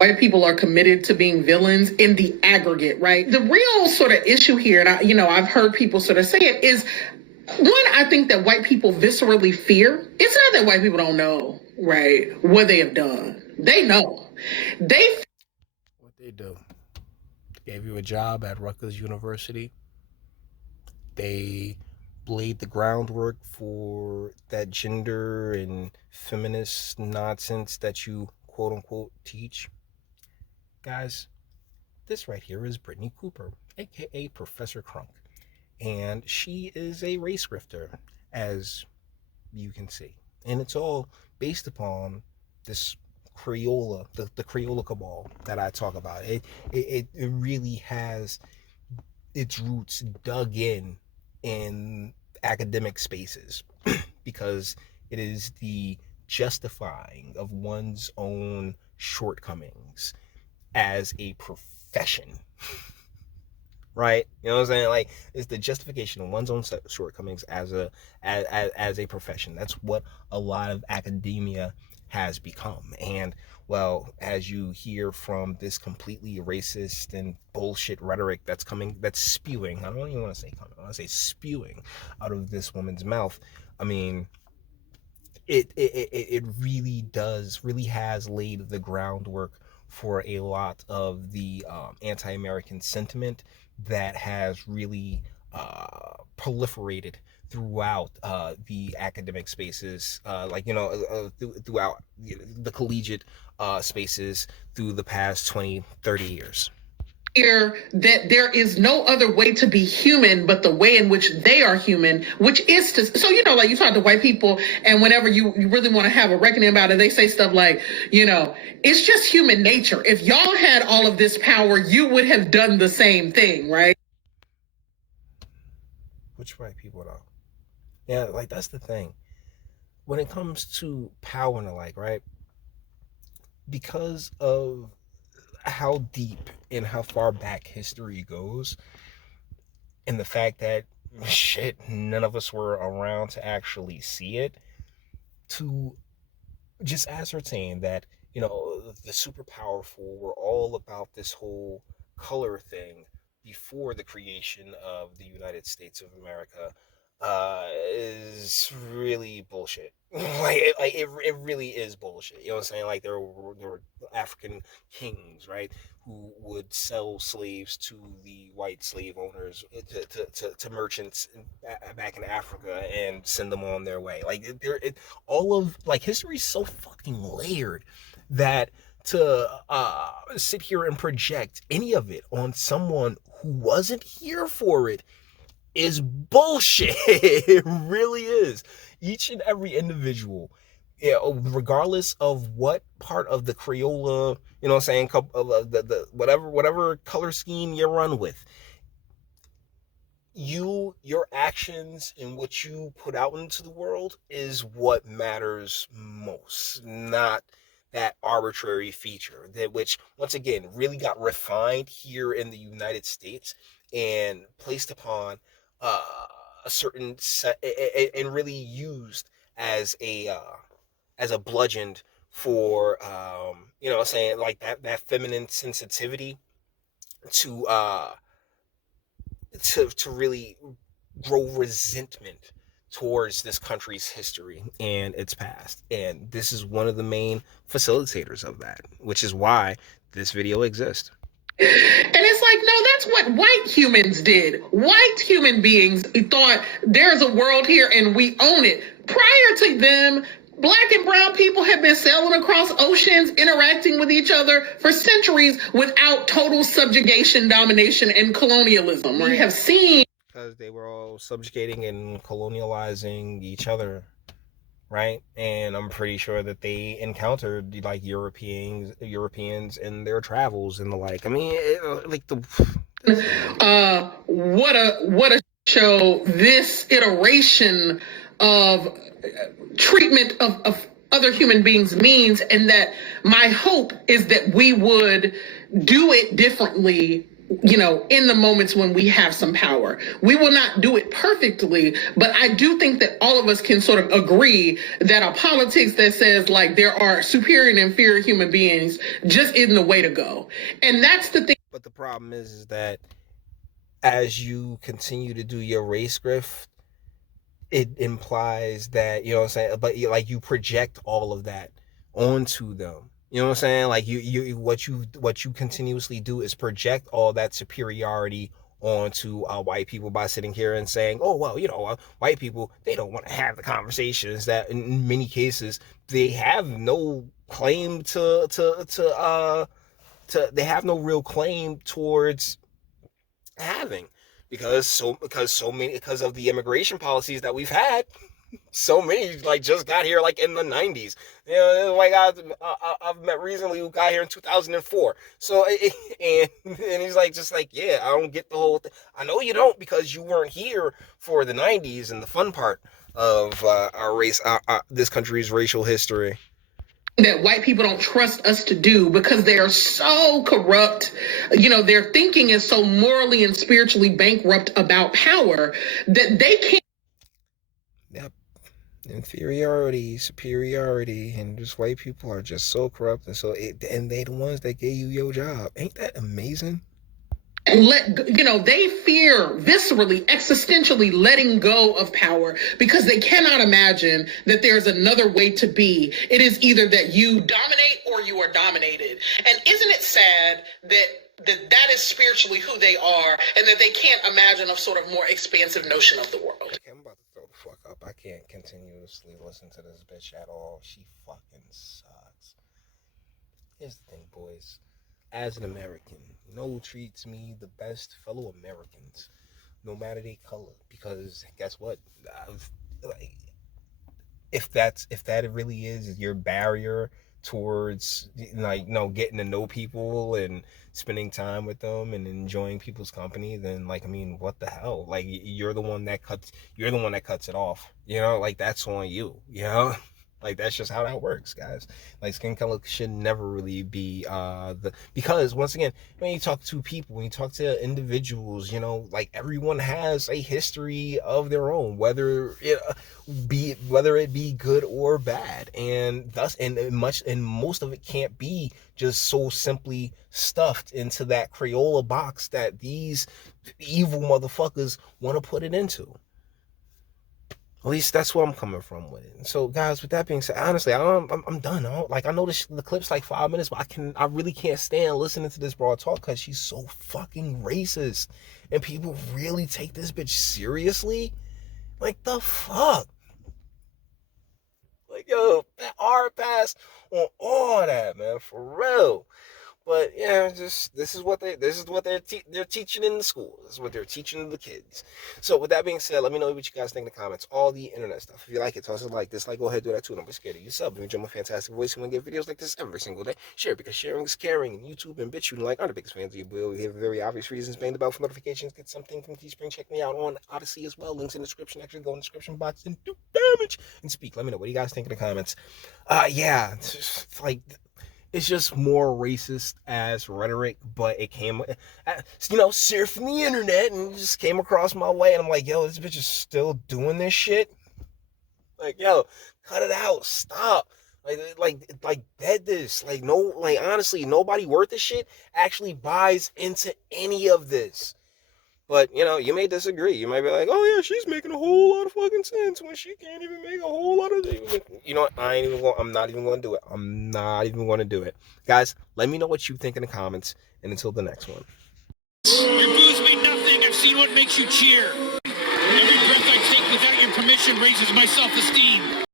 white people are committed to being villains in the aggregate, right? The real sort of issue here, and I've heard people sort of say it, is one, I think that white people viscerally fear. It's not that white people don't know, right, what they have done. They know. What they do. Gave you a job at Rutgers University. They laid the groundwork for that gender and feminist nonsense that you quote unquote teach. Guys, this right here is Brittany Cooper, aka Professor Crunk. And she is a race grifter, as you can see. And it's all based upon this Crayola, the Crayola cabal that I talk about. It really has its roots dug in academic spaces because it is the justifying of one's own shortcomings as a profession. Right? You know what I'm saying? Like, it's the justification of one's own shortcomings as a profession. That's what a lot of academia has become. And, well, as you hear from this completely racist and bullshit rhetoric that's spewing, I don't even want to say coming, I want to say spewing out of this woman's mouth, I mean, it really has laid the groundwork for a lot of the anti-American sentiment that has really proliferated throughout the academic spaces, throughout the collegiate spaces through the past 20, 30 years. Here that there is no other way to be human but the way in which they are human, which is to, so like you talk to white people, and whenever you really want to have a reckoning about it, they say stuff like, it's just human nature. If y'all had all of this power, you would have done the same thing, right? Which white people though? Yeah, like that's the thing. When it comes to power and the like, right? Because of how deep and how far back history goes, and the fact that none of us were around to actually see it, to just ascertain that the super powerful were all about this whole color thing before the creation of the United States of America is really bullshit. It really is bullshit. You know what I'm saying? Like there were African kings, right, who would sell slaves to the white slave owners, to merchants back in Africa, and send them on their way. Like all of history is so fucking layered that to sit here and project any of it on someone who wasn't here for it is bullshit. It really is. Each and every individual, regardless of what part of the Crayola, the whatever color scheme you run with, your actions and what you put out into the world is what matters most, not that arbitrary feature that, which once again really got refined here in the United States and placed upon a certain set, and really used as a bludgeon for saying like that feminine sensitivity to really grow resentment towards this country's history and its past. And this is one of the main facilitators of that, which is why this video exists. And it's like, no, that's what white humans did. White human beings thought there's a world here and we own it. Prior to them, Black and brown people have been sailing across oceans, interacting with each other for centuries without total subjugation, domination, and colonialism. We have seen... Because they were all subjugating and colonializing each other, right? And I'm pretty sure that they encountered like Europeans in their travels and the like. I mean, what a show this iteration of treatment of other human beings means, and that my hope is that we would do it differently in the moments when we have some power. We will not do it perfectly, but I do think that all of us can sort of agree that a politics that says like there are superior and inferior human beings just isn't the way to go. And that's the thing. But the problem is that as you continue to do your race grift, it implies that, you know what I'm saying, but like you project all of that onto them. You know what I'm saying? Like what you continuously do is project all that superiority onto white people by sitting here and saying, oh well, white people, they don't want to have the conversations that in many cases they have no claim to they have no real claim towards having, because of the immigration policies that we've had. So many like just got here like in the 90s. Like I've met recently who got here in 2004. So and he's like, just like, yeah, I don't get the whole thing. I know you don't, because you weren't here for the 90s and the fun part of our race, this country's racial history. That white people don't trust us to do because they are so corrupt. Their thinking is so morally and spiritually bankrupt about power that they can't. Yep. Inferiority, superiority, and just white people are just so corrupt, and they the ones that gave you your job. Ain't that amazing? They fear viscerally, existentially letting go of power because they cannot imagine that there's another way to be. It is either that you dominate or you are dominated. And isn't it sad that is spiritually who they are, and that they can't imagine a sort of more expansive notion of the world? Okay, I'm about to throw the fuck up. I can't continuously listen to this bitch at all. She fucking sucks. Here's the thing, boys. As an American, treats me the best fellow Americans, no matter their color. Because guess what? If that really is your barrier towards getting to know people and spending time with them and enjoying people's company, then what the hell? Like, you're the one that cuts it off. That's on you. Like, that's just how that works, guys. Like, skin color should never really be because once again, when you talk to people, when you talk to individuals, everyone has a history of their own, whether it be good or bad, and most of it can't be just so simply stuffed into that Crayola box that these evil motherfuckers want to put it into. At least that's where I'm coming from with it. So, guys, with that being said, honestly, I'm done. I know the clip's like 5 minutes, but I really can't stand listening to this broad talk because she's so fucking racist, and people really take this bitch seriously. Like, the fuck. Like, yo, hard pass on all that, man, for real. But yeah, this is what they're teaching in the school. This is what they're teaching the kids. So with that being said, let me know what you guys think in the comments. All the internet stuff. If you like it, toss it like, dislike, go ahead, do that too. Don't be scared of yourself. If you enjoy my fantastic voice, you want to get videos like this every single day, share it, because sharing is caring. And YouTube and Bitchute are the biggest fans of you. We have very obvious reasons. Bang the bell for notifications. Get something from Teespring. Check me out on Odyssey as well. Links in the description. Actually, go in the description box and do damage and speak. Let me know what you guys think in the comments. Yeah, it's just more racist as rhetoric, but it came, surfing the internet, and it just came across my way, and I'm like, yo, this bitch is still doing this shit. Like, yo, cut it out, stop. Like dead this. Honestly, nobody worth this shit actually buys into any of this. But, you may disagree. You might be like, oh, yeah, she's making a whole lot of fucking sense when she can't even make a whole lot of things. You know what? I'm not even going to do it. I'm not even going to do it. Guys, let me know what you think in the comments. And until the next one. Your booze mean nothing. I've seen what makes you cheer. Every breath I take without your permission raises my self-esteem.